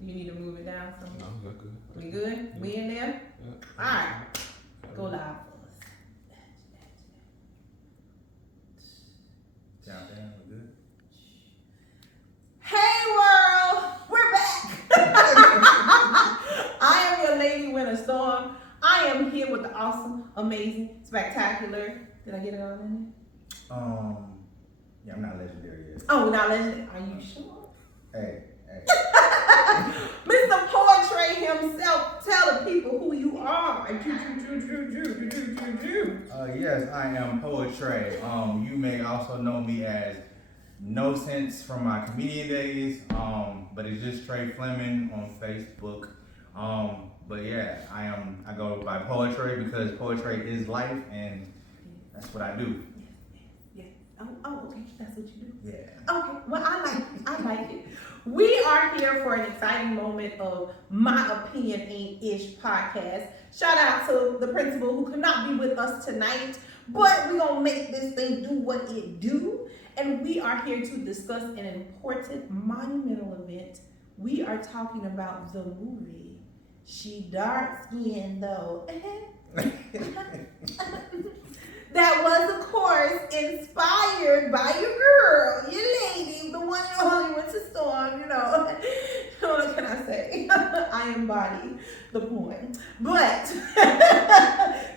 Do you need to move it down some? No, we're good. We good? Yeah. We in there? Yeah. Alright. Go live for us. Countdown, we good? Hey world! We're back! I am your lady Winter Storm. I am here with the awesome, amazing, spectacular. Did I get it all in there? Yeah, I'm not legendary yet. Oh, we're not legendary. Are you sure? Hey. Mr. Poetry himself, tell the people who you are. Yes, I am Poetry. You may also know me as No Sense from my comedian days. But it's just Trey Fleming on Facebook. But yeah, I go by Poetry because poetry is life, and that's what I do. Yes. Oh, okay. That's what you do. Yeah. Okay. Well, I like it. We are here for an exciting moment of My Opinion Ain't Ish podcast. Shout out to the principal who could not be with us tonight, but we're going to make this thing do what it do. And we are here to discuss an important monumental event. We are talking about the movie, She Dark Skin Tho. That was, of course, inspired by your girl, your lady, the one and only Winter Storm, you know. What can I say? I embody the point. But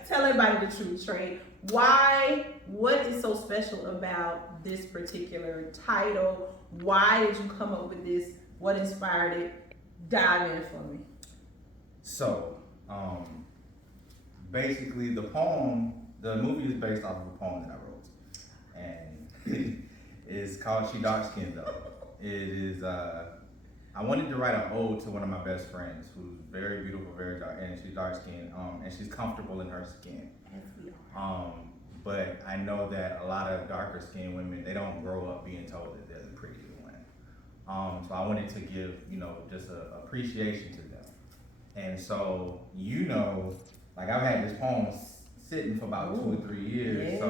tell everybody the truth, Trey. What is so special about this particular title? Why did you come up with this? What inspired it? Dive in for me. So, basically the movie is based off of a poem that I wrote. And it's called She Dark Skin Tho. It is, I wanted to write an ode to one of my best friends who's very beautiful, very dark, and she's dark skinned, and she's comfortable in her skin. As we are. But I know that a lot of darker skinned women, they don't grow up being told that they're the prettier one. So I wanted to give, just a appreciation to them. And so, like I've had this poem sitting for about 2 or 3 years. I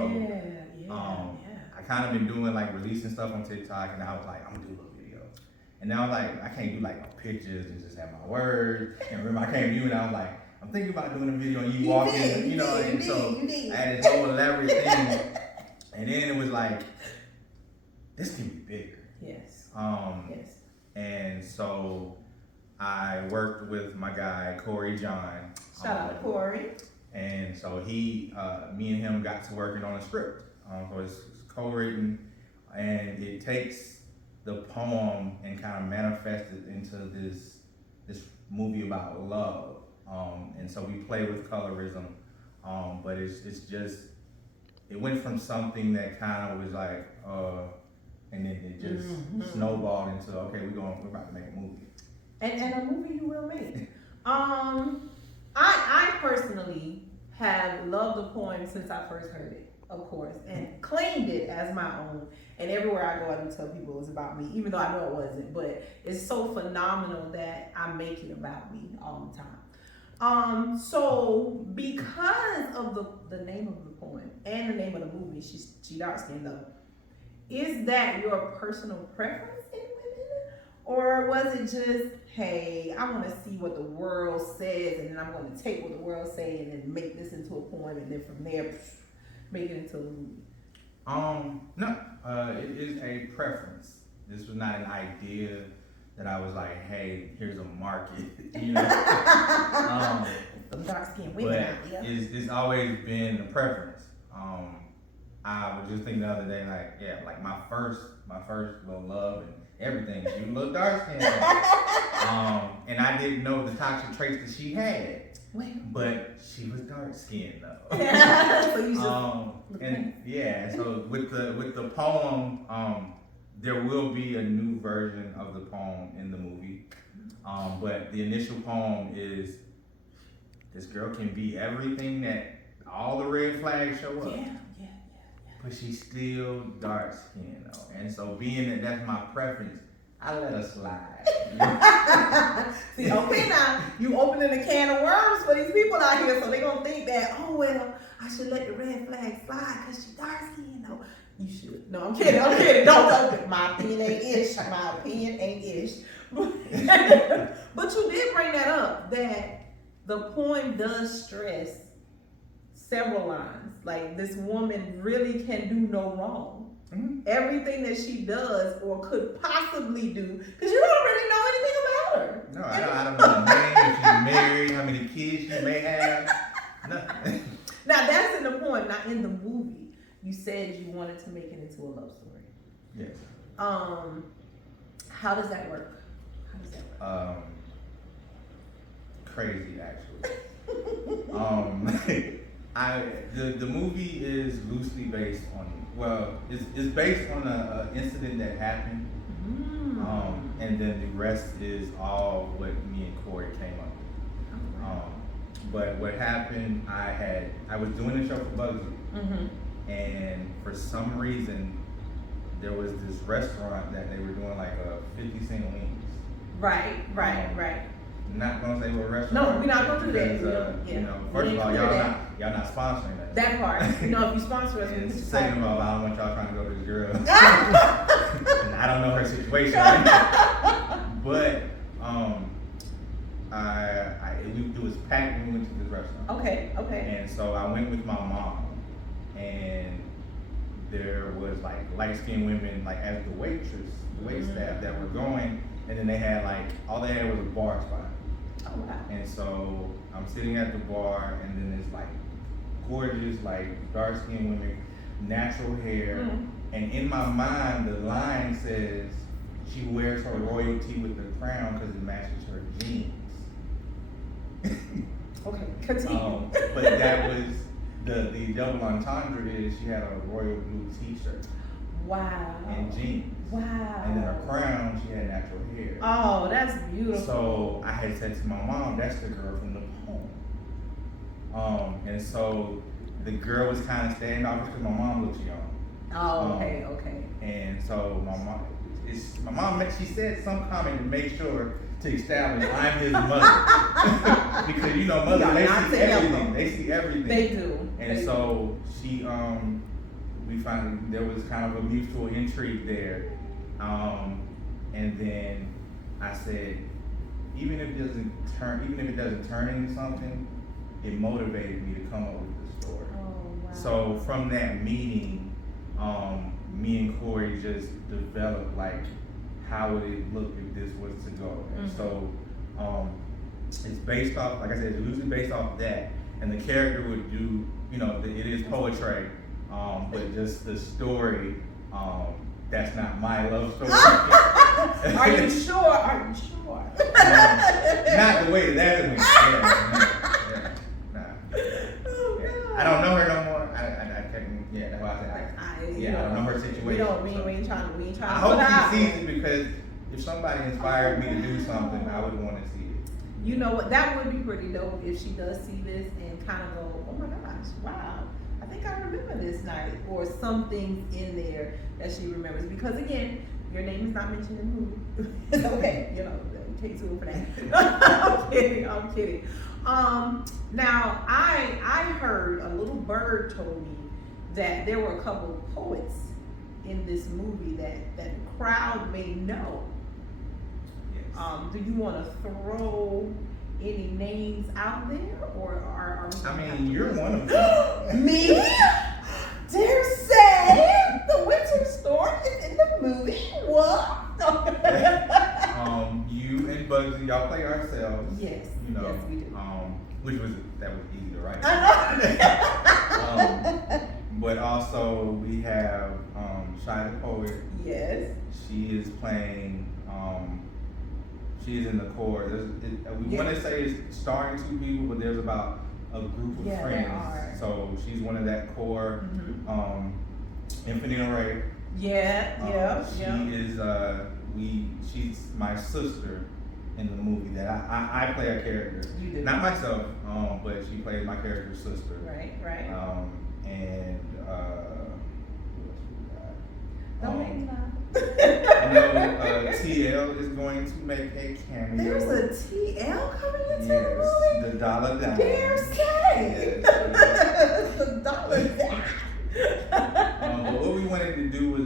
kind of been doing like releasing stuff on TikTok, and I was like, I'm gonna do a little video. And now I can't do like no pictures and just have my words. And remember I came to you and I was like, I'm thinking about doing a video and you walk in, I had this whole elaborate thing. And then it was like, this can be bigger. Yes. Yes. And so I worked with my guy, Corey John. Shout out to Corey. And so me and him got to working on a script. So it's co-written, and it takes the poem and kind of manifests it into this movie about love. And so we play with colorism, but it's just, it went from something that kind of was like, and then it just snowballed into, okay, we're about to make a movie. And a movie you will make. I personally have loved the poem since I first heard it, of course, and claimed it as my own. And everywhere I go, I do tell people it's about me, even though I know it wasn't. But it's so phenomenal that I make it about me all the time. So because of the name of the poem and the name of the movie, She Dark Skin Tho, is that your personal preference in women? Or was it just, hey, I want to see what the world says, and then I'm going to take what the world says and then make this into a poem, and then from there, make it into a movie? No, it is a preference. This was not an idea that I was like, hey, here's a market, Some dark skinned women out but there. it's always been a preference. I was just thinking the other day, like my first little love and everything, she was a little dark skinned. And I didn't know the toxic traits that she had. But she was dark skinned though. So you just so with the poem, there will be a new version of the poem in the movie. But the initial poem is, this girl can be everything that all the red flags show up. Yeah. But she's still dark skinned though. And so being that that's my preference, I let her slide. See, okay now, you opening a can of worms for these people out here, so they gonna think that, oh well, I should let the red flag slide because she dark skinned though. You should. No, I'm kidding. Don't. My opinion ain't ish. But you did bring that up, that the poem does stress several lines. Like, this woman really can do no wrong. Mm-hmm. Everything that she does or could possibly do, because you don't really know anything about her. No, I don't know the name, if she's married, how many kids she may have. Nothing. Now, that's in the poem, not in the movie. You said you wanted to make it into a love story. Yes. How does that work? Crazy, actually. The movie is loosely based on, well, it's based on a incident that happened, and then the rest is all what me and Corey came up with. But what happened, I was doing a show for Bugsy, and for some reason there was this restaurant that they were doing like a 50-cent wings. Right. Not gonna say what restaurant. No, we're not gonna do that. Because, you know, first of all, y'all not sponsoring that. That part. If you sponsor us, we And put your second of part. all, I don't want y'all trying to go to this girl. And I don't know her situation. But it was packed when we went to this restaurant. Okay. And so I went with my mom, and there was like light-skinned women like as the wait staff that were going, and then they had like all they had was a bar spot. Oh wow. And so I'm sitting at the bar, and then it's like gorgeous, like dark-skinned women, natural hair, and in my mind the line says she wears her royalty with the crown because it matches her jeans. Okay, continue. But that was the double entendre is she had a royal blue t-shirt. Wow. And jeans. Wow. And then her crown, she had natural hair. Oh, that's beautiful. So I had said to my mom, that's the girl from the poem. And so the girl was kind of standoffish because my mom looks young. Oh, okay. And so my mom, she said some comment to make sure to establish I'm his mother. Because you know, mothers, they see everything. They see everything. They do. And so she, we found there was kind of a mutual intrigue there. And then I said, even if it doesn't turn into something, it motivated me to come up with the story. Oh, wow. So from that meeting, me and Corey just developed like how would it look if this was to go. And so it's based off, like I said, it's loosely based off that, and the character would do, you know, it is poetry, but just the story, that's not my love story. Are you sure? Not the way that went. I don't know her no more. I couldn't. Yeah, that's why I said. I don't know her situation. We ain't trying to. I hope she sees it, because if somebody inspired me to do something, I would want to see it. You know what? That would be pretty dope if she does see this and kind of go, oh my gosh, wow. I think I remember this night, or something in there that she remembers. Because again, your name is not mentioned in the movie. It's okay, you know, we can't sue her for that. I'm kidding. Now I heard, a little bird told me that there were a couple of poets in this movie that the crowd may know. Yes. Do you want to throw any names out there, or are we? I mean, you're one of them. Me? Dare say the Winter Storm is in the movie. What? You and Bugsy, y'all play ourselves. Yes. You know, yes, we do. That was easy, right? I know. But also we have Shy the Poet. Yes. She is playing. She's in the core. We want to say it's starring two people, but there's about a group of friends. There are. So she's one of that core. Infinite Array. She is. She's my sister in the movie that I play a character. You do. Not myself, but she plays my character's sister. Right. And who else we got? Don't make me laugh. I know TL is going to make a cameo. There's a TL coming into the movie? The Dollar Down. Dare say. Yes. The Dollar Down. But what we wanted to do was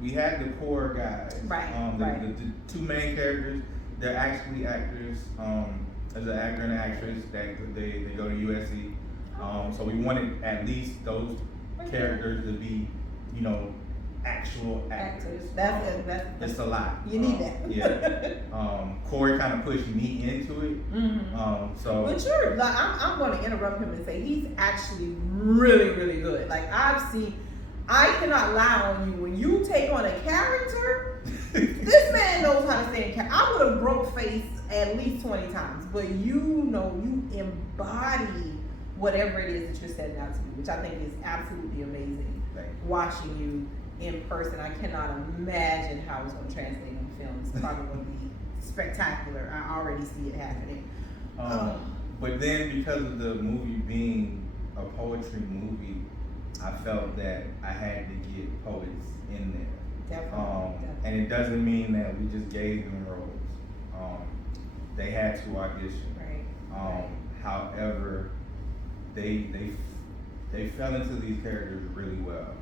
we we had the core guys. Right, The, right. the two main characters, they're actually actors. There's an actor and an actress that they go to USC. So we wanted at least those characters to be, you know, actual actors. That's It's a lot. You need that. Yeah. Corey kind of pushed me into it. Mm-hmm. So. But you're like, I'm going to interrupt him and say he's actually really, really good. Like I cannot lie on you when you take on a character. This man knows how to stay in character. I would have broke face at least 20 times, but you know, you embody whatever it is that you're setting out to do, which I think is absolutely amazing. Watching you in person, I cannot imagine how it's going to translate in film. It's probably going to be spectacular. I already see it happening. But then, because of the movie being a poetry movie, I felt that I had to get poets in there. Definitely. And it doesn't mean that we just gave them roles. They had to audition. Right. However, they fell into these characters really well.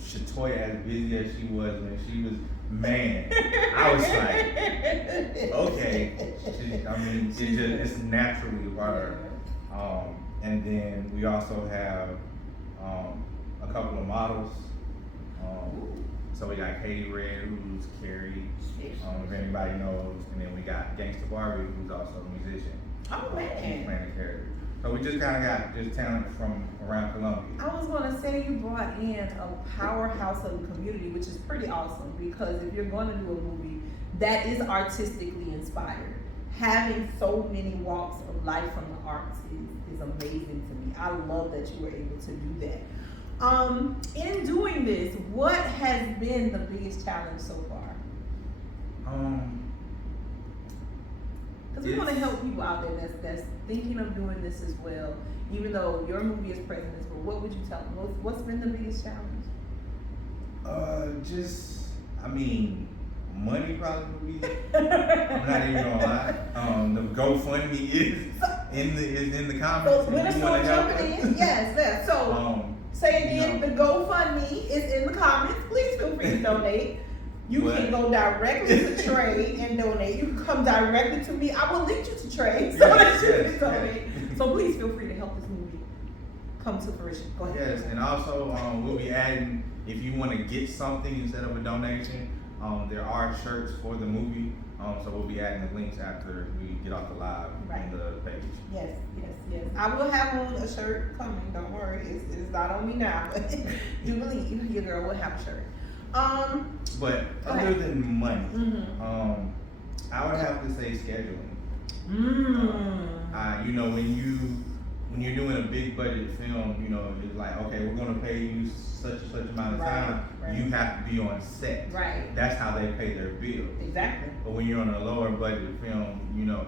Shatoya, as busy as she was when she was, man, I was like, okay. It's naturally a part of her. And then we also have a couple of models. So we got Katie Red, who's Carrie, if anybody knows, and then we got Gangsta Barbie, who's also a musician. Oh man. She's playing a character. So we just kind of got just talent from around Columbia. I was going to say you brought in a powerhouse of the community, which is pretty awesome because if you're going to do a movie that is artistically inspired, having so many walks of life from the arts is amazing to me. I love that you were able to do that. In doing this, what has been the biggest challenge so far? Because we want to help people out there that's thinking of doing this as well. Even though your movie is present as well, what would you tell them? What's been the biggest challenge? Money probably would be. I'm not even gonna lie. The GoFundMe is in the comments. So when it's going jumping in, yes. So say again, the GoFundMe is in the comments. Please feel free to donate. You can go directly to Trey and donate. You can come directly to me. I will link you to Trey so that you can donate. So please feel free to help this movie come to fruition. Go ahead. Yes, and also we'll be adding, if you want to get something instead of a donation, there are shirts for the movie. So we'll be adding the links after we get off the live on the page. Yes. I will have on a shirt coming. Don't worry, it's not on me now, but do believe your girl will have a shirt. But other than money, I would have to say scheduling. You know, when you're doing a big budget film, you know, it's like, okay, we're gonna pay you such and such amount of time. Right. You have to be on set. Right. That's how they pay their bills. Exactly. But when you're on a lower budget film, you know,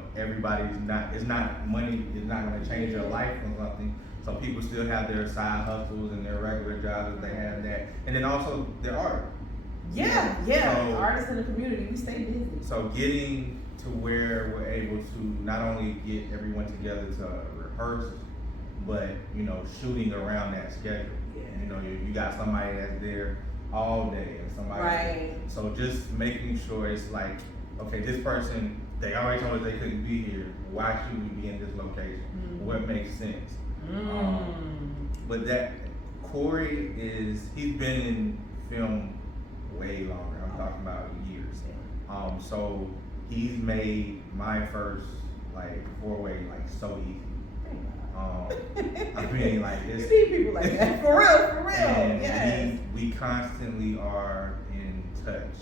money is not gonna change your life or something. So people still have their side hustles and their regular jobs that they have that. And then also their art. Yeah. So, artists in the community, we stay busy. So getting to where we're able to not only get everyone together to rehearse, but, you know, shooting around that schedule. Yeah. You know, you got somebody that's there all day and somebody. Right. So just making sure it's like, okay, this person, they already told us they couldn't be here. Why should we be in this location? What makes sense? But that Corey he's been in film way longer. I'm talking about years. So he's made my first four-way so easy. I mean, you see people like that for real. And yes. we constantly are in touch,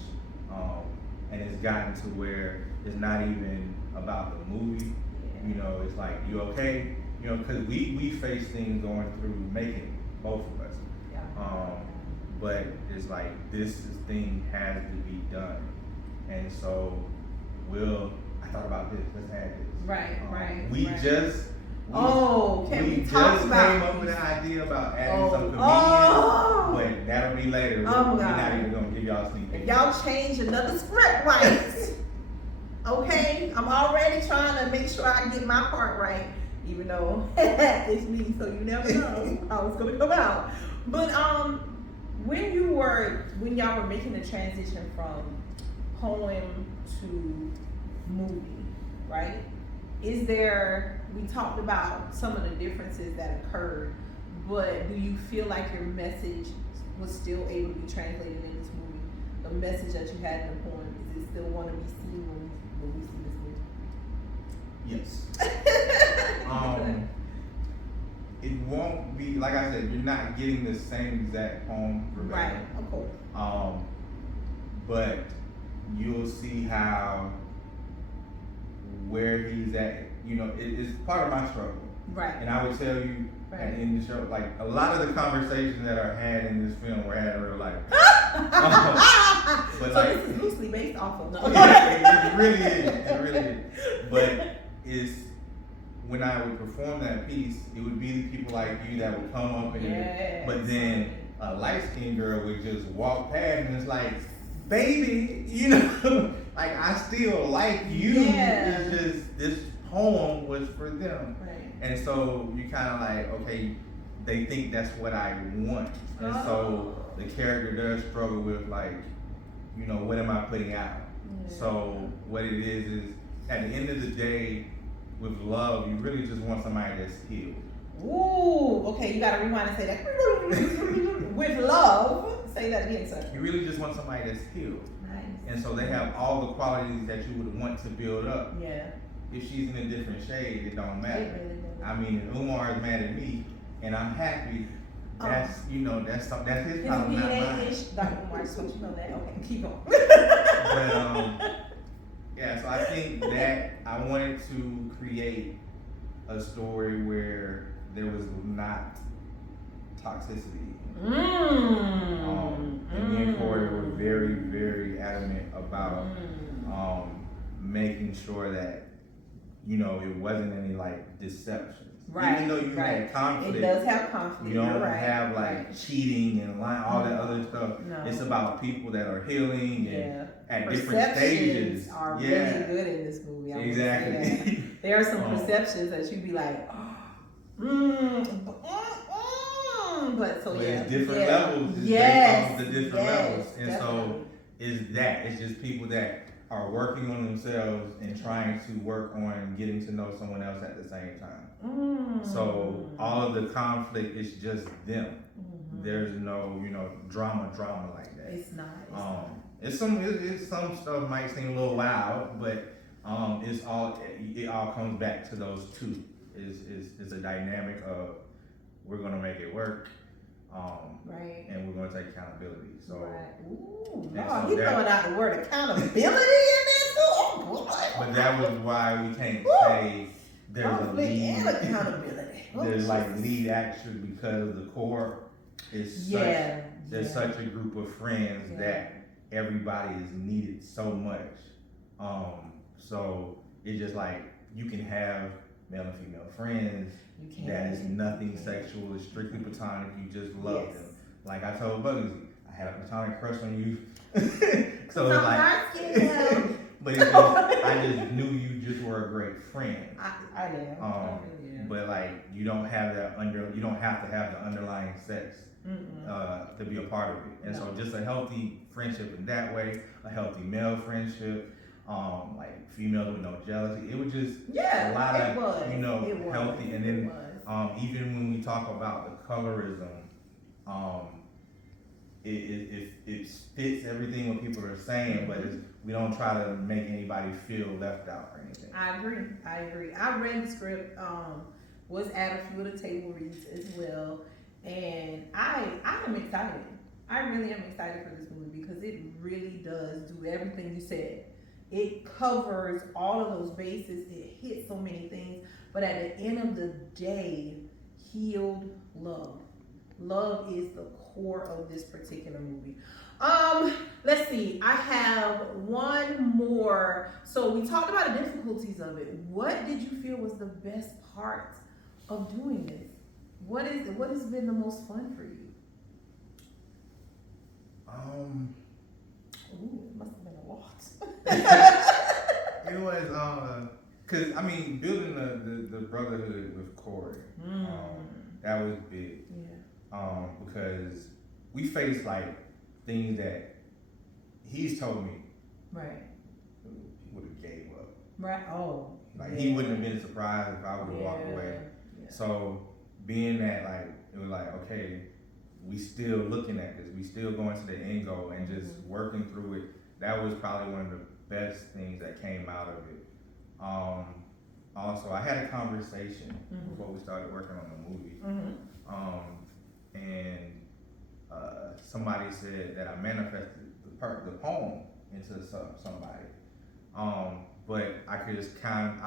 and it's gotten to where it's not even about the movie. Yeah. You know, it's like, you okay? You know, because we face things going through making, both of us. Yeah. But it's like this thing has to be done, and so I thought about this. Let's add this. Right. We just came up with an idea about adding some comedians, but that'll be later. We're not even gonna give y'all a sneak peek. Y'all change another script right. Okay, I'm already trying to make sure I get my part right, even though it's me, so you never know how it's gonna come out. But When y'all were making the transition from poem to movie, right? We talked about some of the differences that occurred, but do you feel like your message was still able to be translated in this movie? The message that you had in the poem, is it still want to be seen when we see this movie? Yes. It won't be, like I said, you're not getting the same exact poem verbatim. Right, of course. But you'll see where he's at. You know, it's part of my struggle. Right. And I would tell you, right. in the show, like a lot of the conversations that are had in this film were had in real life. But so like, this is loosely based off of. No. Yeah, it really is. It really is. But it's when I would perform that piece, it would be the people like you that would come up and but then a light skinned girl would just walk past and it's like, baby, you know, like I still like you. Yeah. It's just this poem was for them. Right. And so you kind of like, okay, they think that's what I want. And so the character does struggle with like, you know, what am I putting out? Yeah. So what it is at the end of the day, with love, you really just want somebody that's healed. Ooh, okay, you gotta rewind and say that. With love, say that again, sir. You really just want somebody that's healed. Nice. And so they have all the qualities that you would want to build up. Yeah. If she's in a different shade, it don't matter. It really doesn't. I mean, if Umar is mad at me and I'm happy, that's his problem, not mine. Dr. Umar, so you know that. Okay, keep going. But yeah, so I think that I wanted to create a story where there was not toxicity. And me and Corey were very, very adamant about making sure that, you know, it wasn't any like deception. Right. Even though you had conflict. It does have conflict. You don't have like cheating and lying, all that other stuff. No. It's about people that are healing and at different stages. Are really good in this movie. Exactly. There are some perceptions that you'd be like, but it's different levels. It's based off the different levels. And so it's just people that are working on themselves and trying to work on getting to know someone else at the same time. So all of the conflict is just them. There's no, you know, drama like that. It's not. It's some stuff might seem a little wild, but it all comes back to those two. It's a dynamic of we're gonna make it work. Right. And we're gonna take accountability. So Ooh, so he's throwing out the word accountability in there too. Oh boy. But that was why we can't say there's a lead and accountability. There's like lead action because the core is there's such a group of friends that everybody is needed so much. So it's just like you can have male and female friends that is nothing sexual, it's strictly platonic, you just love them. Like I told Bugsy, I had a platonic crush on you. So it's like Dark Skin Tho. but it's just, I just knew you just were a great friend. I am. But like you don't have to have the underlying sex to be a part of it. And so just a healthy friendship in that way, a healthy male friendship, like females with no jealousy. It was just a lot of healthy. And then even when we talk about the colorism, it fits everything what people are saying, but we don't try to make anybody feel left out or anything. I agree. I read the script, was at a few of the table reads as well, and I am excited. I really am excited for this movie because it really does do everything you said. It covers all of those bases. It hits so many things, but at the end of the day, healed love. Love is the core of this particular movie. Let's see. I have one more. So we talked about the difficulties of it. What did you feel was the best part of doing this? What has been the most fun for you? Ooh, it must have been a lot. It was cause I mean building the brotherhood with Corey, that was big. Yeah. Because we face like things that he's told me Right. he would have gave up. Right. Oh. Like he wouldn't have been surprised if I would have walked away. Yeah. So being that like it was like, okay, we still looking at this, we still going to the end goal and just working through it. That was probably one of the best things that came out of it. Also, I had a conversation before we started working on the movie, and somebody said that I manifested the poem into somebody. But I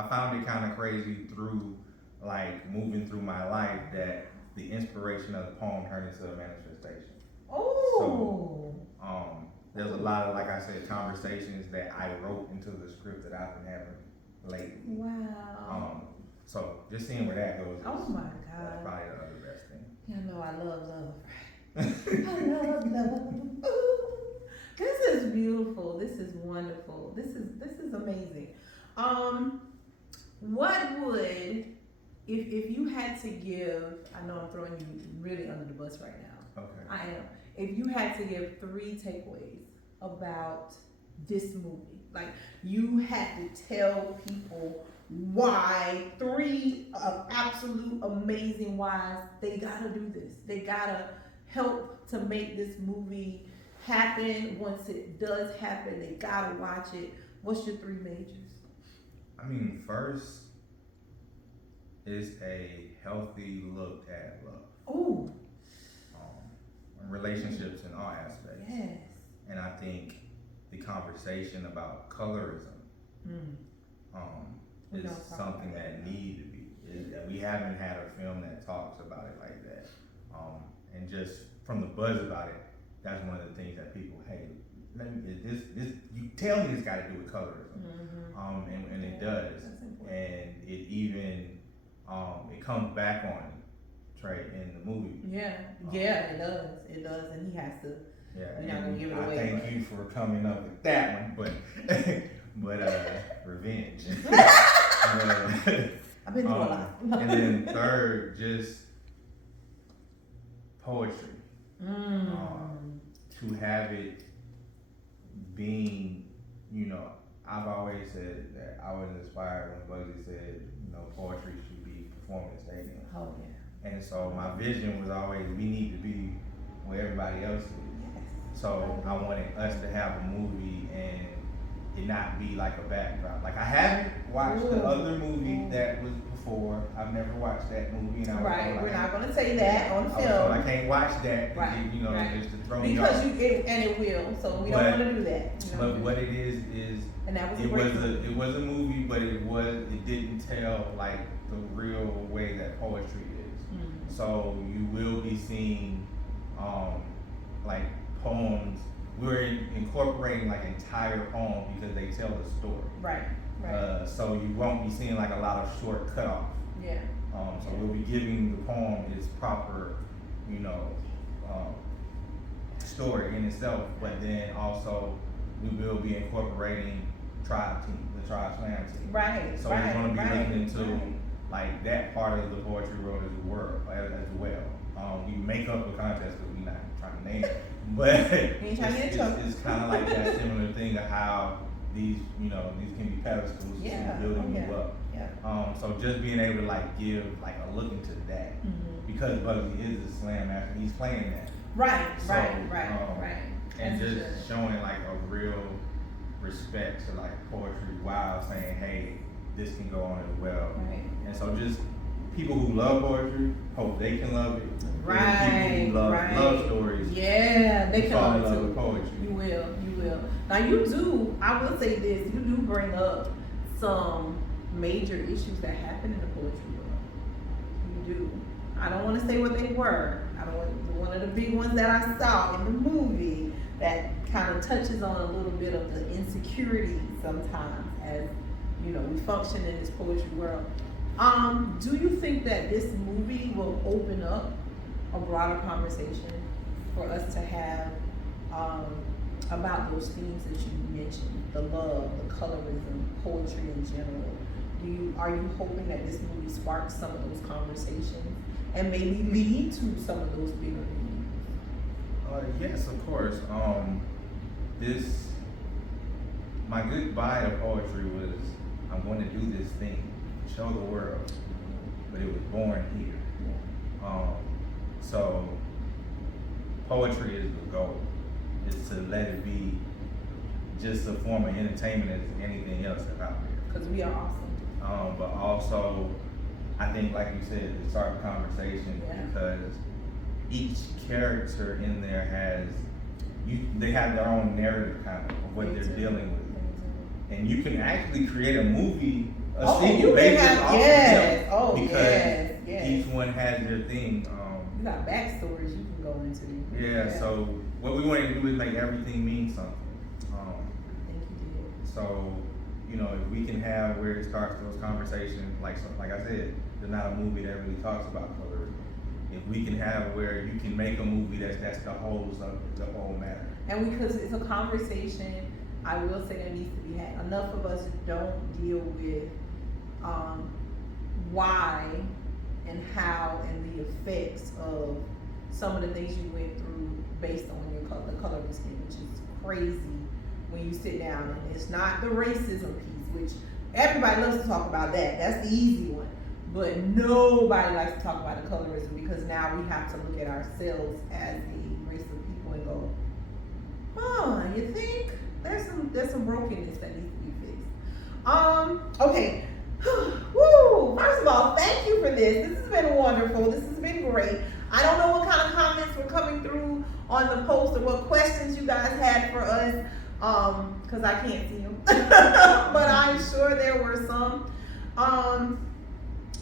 found it kind of crazy through like moving through my life that the inspiration of the poem turned into a manifestation. Oh. So, there's a lot of, like I said, conversations that I wrote into the script that I've been having lately. Wow. So just seeing where that goes. Oh my God. That's probably the other best thing. You know I love love. I love love. Ooh. This is beautiful. This is wonderful. This is amazing. What would if you had to give? I know I'm throwing you really under the bus right now. Okay. I am. If you had to give 3 takeaways about this movie, like you had to tell people why 3 absolute amazing whys they gotta do this. They gotta help to make this movie happen. Once it does happen, they gotta watch it. What's your 3 majors? I mean, first is a healthy look at love. Ooh. Relationships in all aspects. Yes. And I think the conversation about colorism is something that needs to be. We haven't had a film that talks about it like that. And just from the buzz about it, that's one of the things that people hate. You tell me it's got to do with colorism, and it does, and it even it comes back on Trey in the movie. It does, and he has to. Yeah, we're not gonna give it I away. thank you for coming up with that one, but revenge. I've been through a lot. And then third, just poetry. To have it being, I've always said that I was inspired when Bugsy said, poetry should be performed in stadiums. Oh yeah. And so my vision was always, we need to be where everybody else is. Yes. So I wanted us to have a movie and it not be like a backdrop. Like I haven't watched the other movie that was before. I've never watched that movie. And We're not going to say that on film. So I can't watch that. Right. Just to throw me off. Because it will. So we don't want to do that. But what it is and that was it was a movie, but it didn't tell like the real way that poetry is. So you will be seeing like poems. We're incorporating like entire poems because they tell the story. Right. So you won't be seeing like a lot of short cutoffs. Yeah. So we'll be giving the poem its proper, story in itself, but then also we will be incorporating the tribe slam team. Right. So we're going to be looking into like that part of the poetry world as well. We make up a contest because we're not trying to name it, but it's kind of like that similar thing of how these can be pedestals to building you up. Yeah. So just being able to like give like a look into that because Bugsy is a slam master, he's playing that. Right. And just showing like a real respect to like poetry while saying, hey, this can go on as well. Right. And so just people who love poetry hope they can love it. Right. And people who love stories. Yeah, they can fall in love love too. with poetry. You will. Now you do, I will say this, you do bring up some major issues that happen in the poetry world. You do. I don't want to say what they were. One of the big ones that I saw in the movie that kind of touches on a little bit of the insecurity sometimes as we function in this poetry world. Do you think that this movie will open up a broader conversation for us to have about those themes that you mentioned, the love, the colorism, poetry in general? Are you hoping that this movie sparks some of those conversations and maybe lead to some of those bigger themes? Yes, of course. This my goodbye to poetry was I'm going to do this thing, show the world, but it was born here. So poetry is the goal. Is to let it be just a form of entertainment as anything else that's out there. Because we are awesome. But also, I think, like you said, to start the conversation, because each character in there they have their own narrative kind of what they're dealing with, and you can actually create a movie, sequel based off of them, because each one has their thing. You got backstories you can go into. Yeah. So what we want to do is make everything mean something. I think you did. So, if we can have where it starts those conversations, like I said, there's not a movie that really talks about colorism. If we can have where you can make a movie that's the whole subject, the whole matter. And because it's a conversation, I will say that needs to be had. Enough of us don't deal with why and how and the effects of some of the things you went through based on the color of your skin, which is crazy when you sit down. And it's not the racism piece, which everybody loves to talk about that. That's the easy one. But nobody likes to talk about the colorism, because now we have to look at ourselves as a race of people and go, you think there's some brokenness that needs to be fixed. Okay. Woo! First of all, thank you for this. This has been wonderful. This has been great. I don't know what kind of comments were coming through on the post or what questions you guys had for us, because I can't see them. But I'm sure there were some.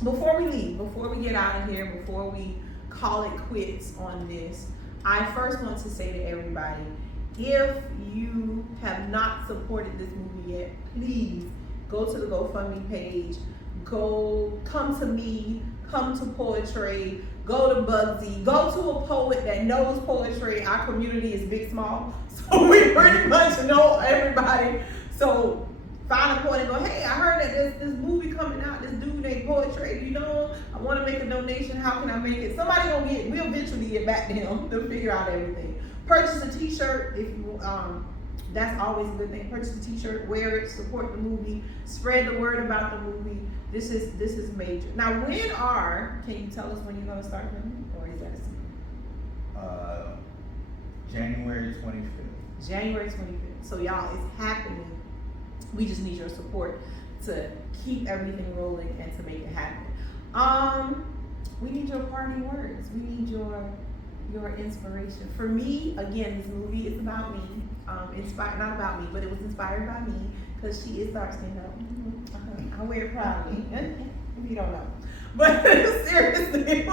Before we leave, before we get out of here, before we call it quits on this, I first want to say to everybody, if you have not supported this movie yet, please go to the GoFundMe page, come to me, come to Poetry, go to Bugsy, go to a poet that knows poetry. Our community is big, small, so we pretty much know everybody. So find a point and go, hey, I heard that there's this movie coming out, this dude named Poetry, I want to make a donation, how can I make it? Somebody we'll eventually get back to him to figure out everything. Purchase a t-shirt if you, that's always a good thing. Purchase a t-shirt, wear it, support the movie, spread the word about the movie. This is major. Now, can you tell us when you're going to start filming, or is that a secret? January 25th. January 25th. So y'all, it's happening. We just need your support to keep everything rolling and to make it happen. We need your party words. We need your inspiration. For me, again, this movie is about me. Not about me, but it was inspired by me, because she is Dark Skin Tho. I wear it proudly. If you don't know. But seriously,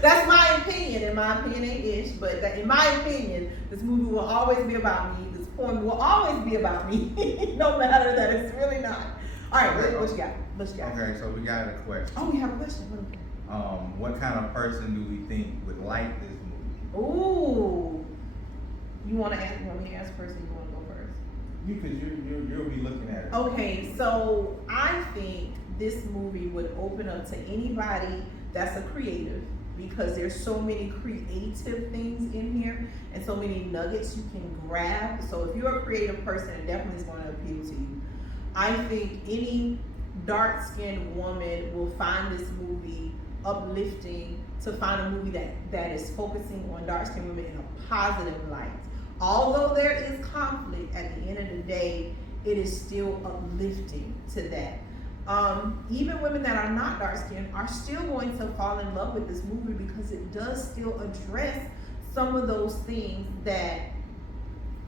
that's my opinion, and my opinion ain't ish, but in my opinion, this movie will always be about me. This poem will always be about me, no matter that it's really not. All right, what you got? Okay, so we got a question. Oh, we have a question. What kind of person do we think would like this movie? Ooh. You want me to ask first, or you want to go first? Because you'll be looking at it. Okay, so I think this movie would open up to anybody that's a creative, because there's so many creative things in here and so many nuggets you can grab. So if you're a creative person, it definitely is going to appeal to you. I think any dark-skinned woman will find this movie uplifting, to find a movie that is focusing on dark-skinned women in a positive light. Although there is conflict, at the end of the day, it is still uplifting to that. Even women that are not dark-skinned are still going to fall in love with this movie, because it does still address some of those things that,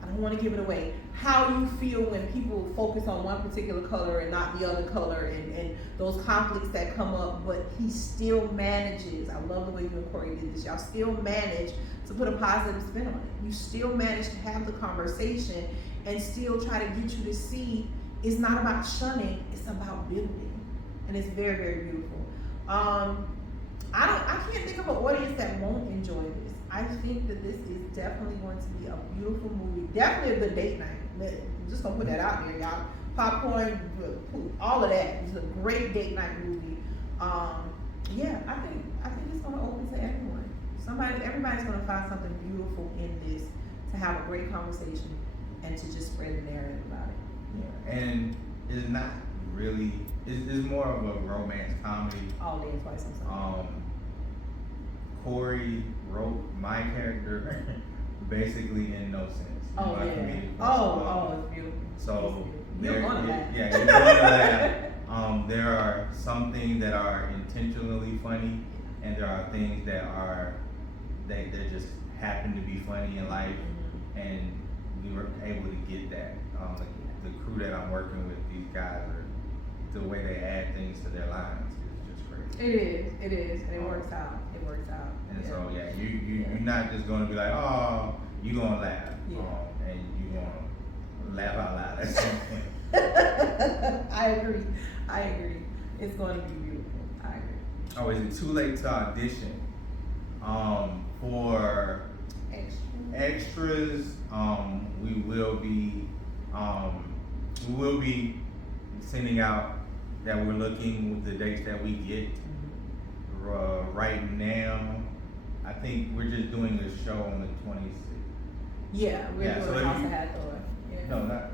I don't want to give it away, how you feel when people focus on one particular color and not the other color, and those conflicts that come up, but he still manages. I love the way you and Corey did this. Y'all still manage to put a positive spin on it. You still manage to have the conversation and still try to get you to see it's not about shunning, it's about building. And it's very, very beautiful. I can't think of an audience that won't enjoy this. I think that this is definitely going to be a beautiful movie. Definitely a good date night. I'm just gonna put that out there, y'all. Popcorn, all of that. It's a great date night movie. Yeah, I think it's gonna open to everyone. Everybody's gonna find something beautiful in this, to have a great conversation and to just spread the narrative about it. Yeah, and it's not really. It's more of a romance comedy. All day and twice on Sunday. Corey wrote my character basically in no sense. Oh My yeah. comedic It's beautiful. So You're gonna laugh. Yeah, you're gonna laugh. There are some things that are intentionally funny, and there are things that are they just happen to be funny in life, and we were able to get that. The crew that I'm working with, these guys are the way they add things to their lines is just great. It is, and it works out. And so you're not just gonna be like, oh, you gonna laugh, and you gonna laugh out loud at something. I agree. It's going to be beautiful. I agree. Oh, is it too late to audition? For extras, we will be sending out that we're looking with the dates that we get. Right now, I think we're just doing a show on the 26th. Yeah, we're doing so House of Hathor. Yeah. No, not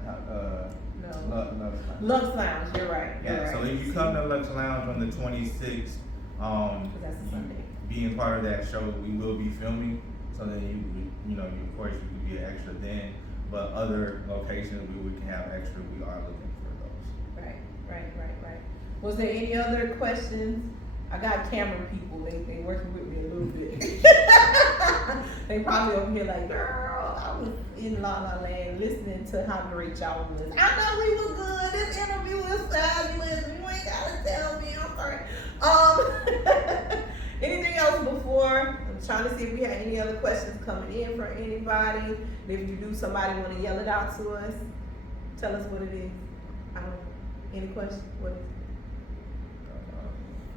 No. Lux Lounge. Lux Lounge, you're right. Yeah, so if you come to Lux Lounge on the 26th, that's a Sunday. Being part of that show, we will be filming, so then you of course you could be an extra then, but other locations we can have extra, we are looking for those. Right. Was there any other questions? I got camera people, they working with me a little bit. They probably over here like, girl, I was in La La Land listening to how great y'all was. I know we was good, this interview was fabulous, you ain't gotta tell me, I'm sorry. Anything else before? I'm trying to see if we had any other questions coming in from anybody. If you do, somebody want to yell it out to us. Tell us what it is. I don't know. Any questions? What is it?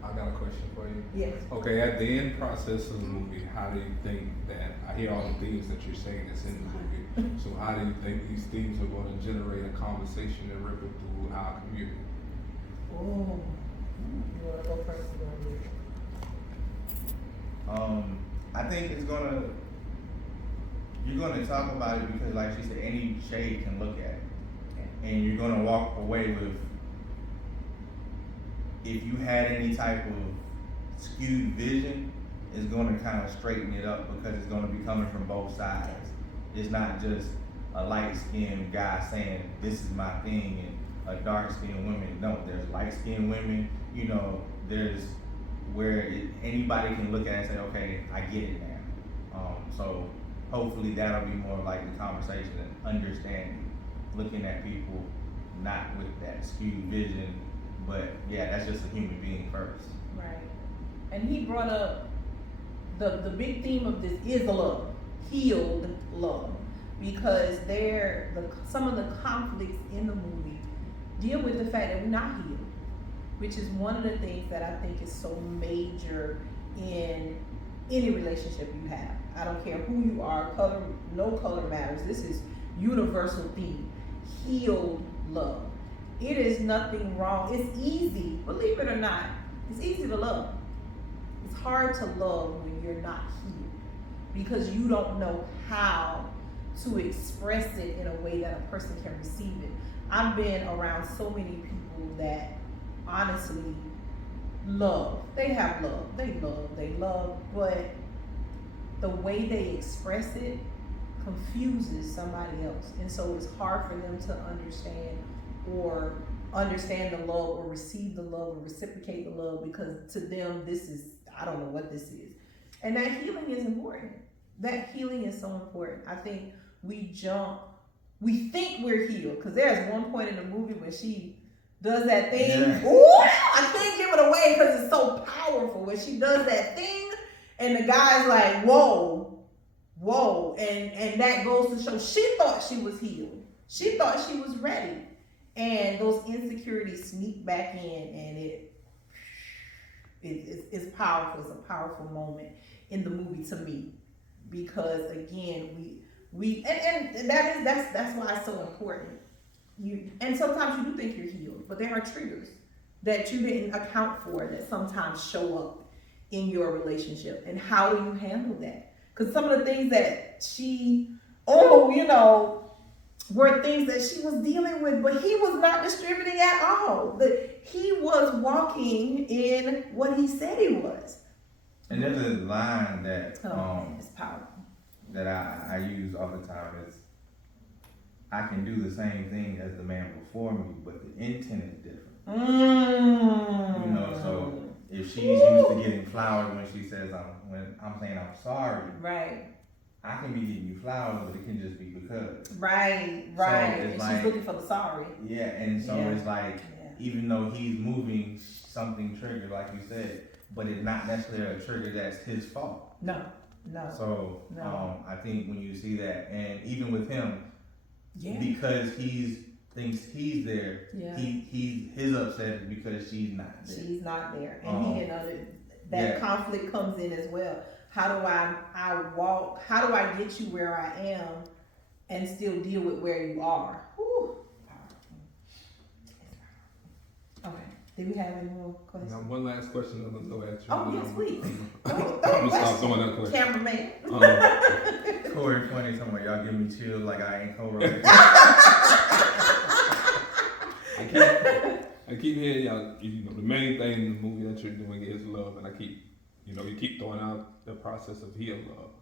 I got a question for you. Yes. Okay, at the end process of the movie, how do you think that, I hear all the themes that you're saying that's in the movie, so how do you think these themes are going to generate a conversation and ripple through our community? Oh, you want to go first? I think you're gonna talk about it because, like she said, any shade can look at it, and you're gonna walk away with, if you had any type of skewed vision, it's gonna kind of straighten it up because it's gonna be coming from both sides. It's not just a light-skinned guy saying this is my thing and a dark-skinned woman. No, there's light-skinned women. There's where anybody can look at it and say, okay, I get it now. So hopefully that'll be more like the conversation and understanding, looking at people not with that skewed vision, but yeah, that's just a human being first. Right. And he brought up the big theme of this is the love, healed love, because some of the conflicts in the movie deal with the fact that we're not healed, which is one of the things that I think is so major in any relationship you have. I don't care who you are, no color matters. This is universal theme, healed love. It is nothing wrong. It's easy, believe it or not, it's easy to love. It's hard to love when you're not healed because you don't know how to express it in a way that a person can receive it. I've been around so many people that honestly love. They have love. They love, but the way they express it confuses somebody else. And so it's hard for them to understand the love or receive the love or reciprocate the love because to them this is, I don't know what this is. And that healing is important. That healing is so important. I think we think we're healed because there's one point in the movie when she does that thing. Yeah. Ooh, I can't give it away because it's so powerful when she does that thing and the guy's like, whoa, and that goes to show she thought she was healed. She thought she was ready. And those insecurities sneak back in and it's powerful. It's a powerful moment in the movie to me because again, that's why it's so important. And sometimes you do think you're healed, but there are triggers that you didn't account for that sometimes show up in your relationship, and how do you handle that? Because some of the things that were things that she was dealing with, but he was not distributing at all. He was walking in what he said he was. And there's a line that it's powerful. that I use all the time is, I can do the same thing as the man before me, but the intent is different. You know, so if she's used to getting flowers when she says when I'm saying I'm sorry, right? I can be getting you flowers, but it can just be because. Right. So And like, she's looking for the sorry. Yeah, and so it's like, even though he's moving something triggered, like you said, but it's not necessarily a trigger that's his fault. No. So I think when you see that, and even with him, because he thinks he's there, his upset is because she's not there. She's not there, and that conflict comes in as well. How do I walk? How do I get you where I am, and still deal with where you are? Whew. Okay. Do we have any more questions? Now, one last question I'm gonna throw at you. Oh yes, please. I'm gonna stop throwing that question. Cameraman. Corey funny somewhere. Y'all give me chills like I ain't co-wrote. I keep hearing y'all. The main thing in the movie that you're doing is love, and you keep throwing out the process of healing love.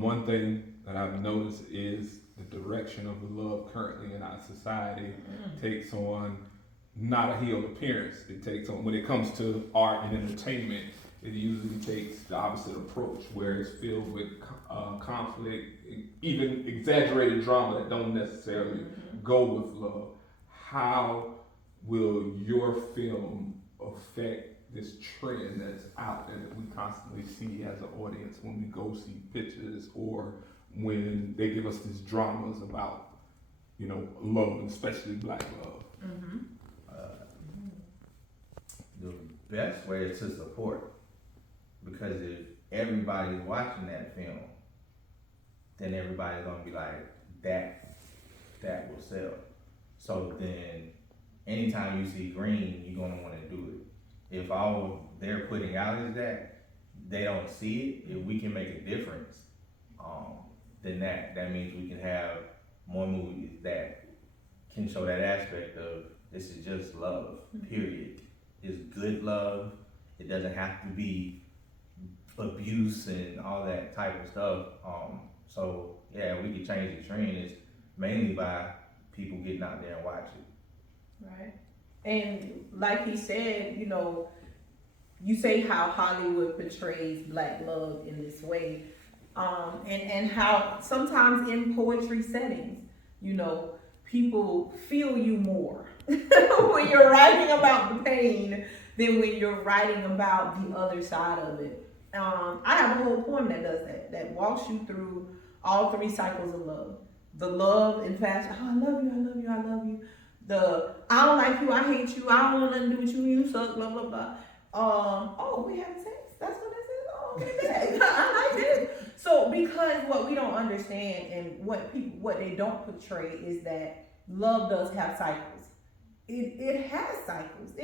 One thing that I've noticed is the direction of the love currently in our society takes on not a healed appearance. It takes on, when it comes to art and entertainment, it usually takes the opposite approach, where it's filled with conflict, even exaggerated drama that don't necessarily go with love. How will your film affect this trend that's out there that we constantly see as an audience when we go see pictures, or when they give us these dramas about, love, especially Black love? The best way is to support, because if everybody's watching that film, then everybody's gonna be like, that will sell. So then anytime you see green, you're gonna want to do it. If all they're putting out is that, they don't see it, if we can make a difference, then that means we can have more movies that can show that aspect of, this is just love, period. It's good love. It doesn't have to be abuse and all that type of stuff. So yeah, we can change the trend. It's mainly by people getting out there and watching. Right. And like he said, you say how Hollywood portrays Black love in this way, and how sometimes in poetry settings, people feel you more when you're writing about the pain than when you're writing about the other side of it. I have a whole poem that does that walks you through all three cycles of love. The love and passion, I love you, I love you, I love you. The I don't like you, I hate you, I don't want nothing to do with you, you suck, blah, blah, blah. We having sex? That's what that says? Oh, okay, I like it. So because what we don't understand and what they don't portray is that love does have cycles. It has cycles.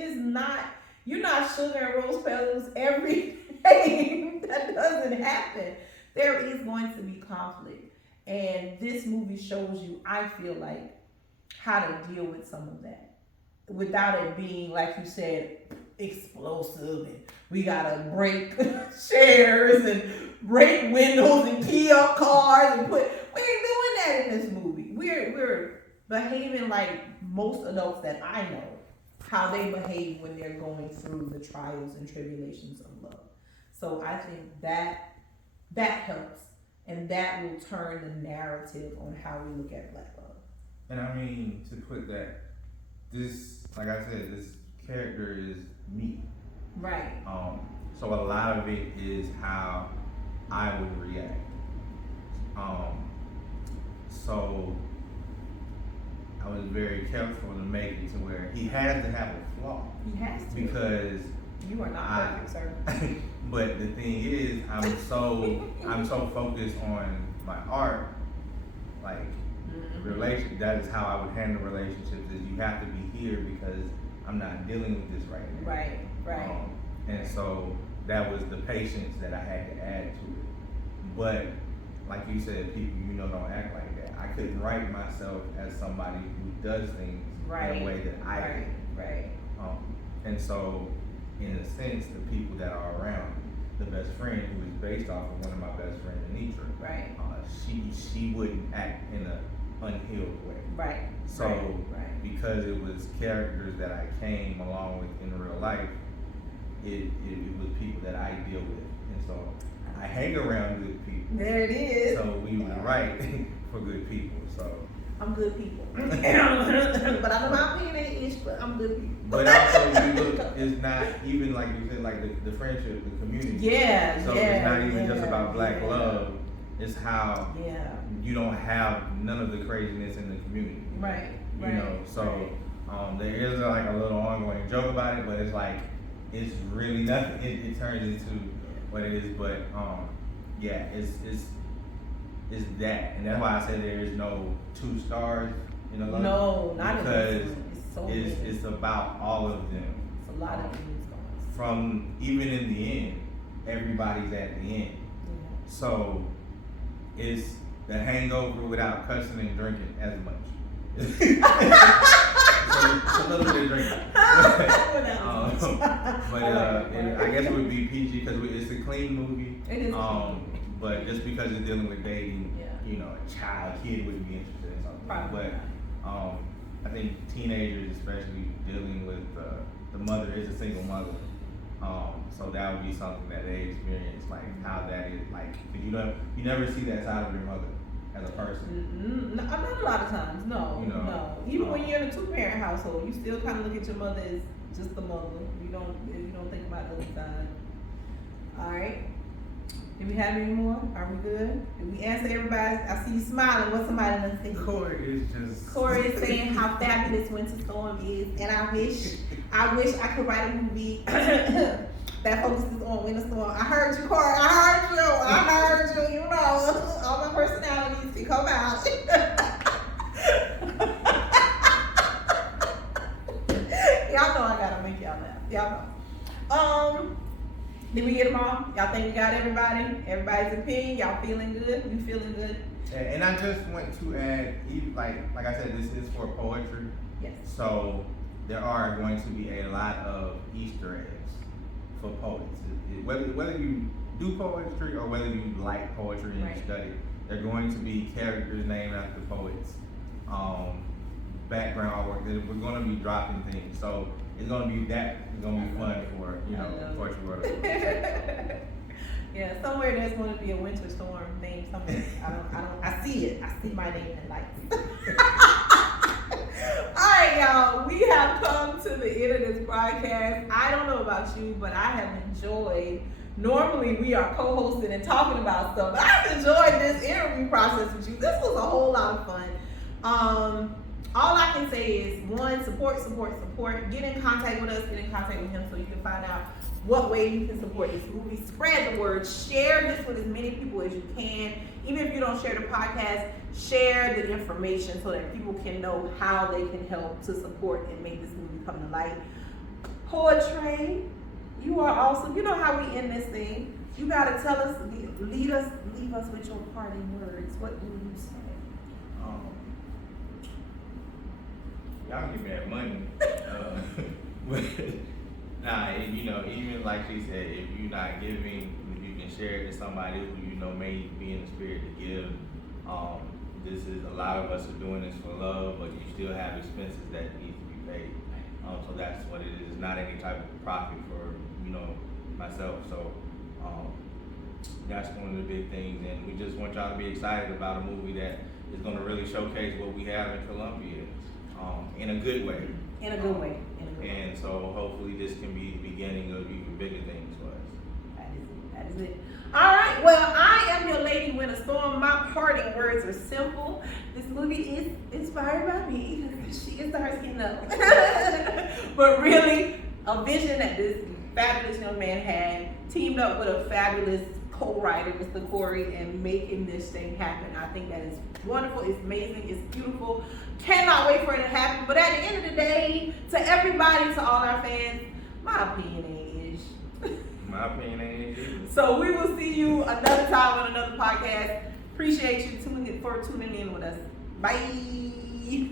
You're not sugar and rose petals every day. That doesn't happen. There is going to be conflict. And this movie shows you, I feel like, how to deal with some of that without it being, like you said, explosive, and we gotta break chairs and break windows and key up cars and we ain't doing that in this movie. We're behaving like most adults that I know, how they behave when they're going through the trials and tribulations of love. So I think that helps, and that will turn the narrative on how we look at Black love. And I mean, to put that, this, like I said, this character is me. Right. So a lot of it is how I would react. So I was very careful to make it to where he has to have a flaw. He has to. Because you are not perfect, sir. But the thing is, I'm so focused on my art, like that is how I would handle relationships, is you have to be here because I'm not dealing with this right now. Right. And so that was the patience that I had to add to it. But like you said, people don't act like that. I couldn't write myself as somebody who does things in a way that I did. Right. And so, in a sense, the people that are around, the best friend who is based off of one of my best friends, Anitra, Right. She wouldn't act in an unhealed way. Right. So, Right. because it was characters that I came along with in real life, it was people that I deal with, and so I hang around good people. There it is. So we would write for good people. So I'm good people. But I know my opinion ain't ish, but I'm good people. But also, you look, it's not even like you said, like the friendship, the community. Yeah, so it's not even just about black love. It's how you don't have none of the craziness in the community. Right. You know, so there is like a little ongoing joke about it, but it's like it's really nothing. It turns into what it is, but yeah, it's that, and that's why I said there is no 2 stars in the love. No, not because it's so it's about all of them. It's a lot of things going on. From even in the end, everybody's at the end. Yeah. So it's the hangover without cussing and drinking as much. It's a little bit of drinking. But I guess it would be PG because it's a clean movie. It is. But just because it's dealing with dating, a kid wouldn't be interested in something. Probably. But I think teenagers, especially dealing with the mother is a single mother. So that would be something that they experience, like how that is, like, cause you never see that side of your mother as a person. No, not a lot of times. No, no. Even when you're in a 2-parent household, you still kind of look at your mother as just the mother. You don't think about the other side. All right. Do we have any more? Are we good? Did we answer everybody? I see you smiling. What's somebody else saying? Corey Is saying how fabulous Winter Storm is, and I wish I could write a movie that focuses on Winter Storm. I heard you, Corey. I heard you. You know, all my personalities to come out. Y'all know I gotta make y'all laugh. Y'all know. Did we get them all? Y'all think we got everybody? Everybody's opinion? Y'all feeling good? You feeling good? And I just want to add, like I said, this is for poetry. Yes. So there are going to be a lot of Easter eggs for poets. Whether you do poetry or whether you like poetry and you study, there are going to be characters named after poets. Background artwork. We're going to be dropping things. So it's going to be fun for Poetry World. Yeah, somewhere there's going to be a winter storm named somewhere. I see it. I see my name in lights. All right, y'all. We have come to the end of this broadcast. I don't know about you, but I have enjoyed. Normally, we are co-hosting and talking about stuff, but I've enjoyed this interview process with you. This was a whole lot of fun. All I can say is, one, support. Get in contact with us, get in contact with him so you can find out what way you can support this movie. Spread the word. Share this with as many people as you can. Even if you don't share the podcast, share the information so that people can know how they can help to support and make this movie come to light. Poetry, you are awesome. You know how we end this thing. You gotta tell us, leave us with your parting words. What do you say? Y'all give me that money. But even like she said, if you're not giving, if you can share it to somebody who may be in the spirit to give. This is a lot of us are doing this for love, but you still have expenses that need to be paid. So that's what it is. It's not any type of profit for myself. So that's one of the big things, and we just want y'all to be excited about a movie that is going to really showcase what we have in Columbia. In a good way. In a good way. And so hopefully this can be the beginning of even bigger things for us. That is it. All right. Well, I am your Lady Winter Storm. My parting words are simple. This movie is inspired by me. She is Dark Skin Tho. But really, a vision that this fabulous young man had, teamed up with a fabulous co-writer, Mr. Corey, and making this thing happen. I think that is wonderful. It's amazing. It's beautiful. Cannot wait for it to happen. But at the end of the day, to everybody, to all our fans, my opinion ain't ish. My opinion ain't good. So we will see you another time on another podcast. Appreciate you tuning in with us. Bye.